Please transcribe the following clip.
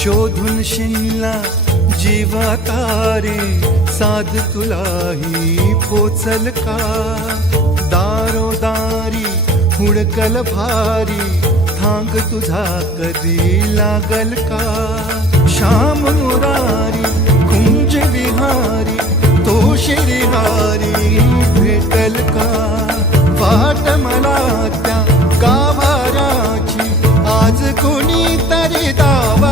शोधून शिनला जीवा तारे, साध तुलाही पोचल का? दारोदारी हुडकल भारी, थांग तुझा कधी लागल का? श्याम मुरारी कुंज विहारी, तो शिरिहारी भेटल का? वाट मला त्या गाभाराची, आज कोणी तरी दावा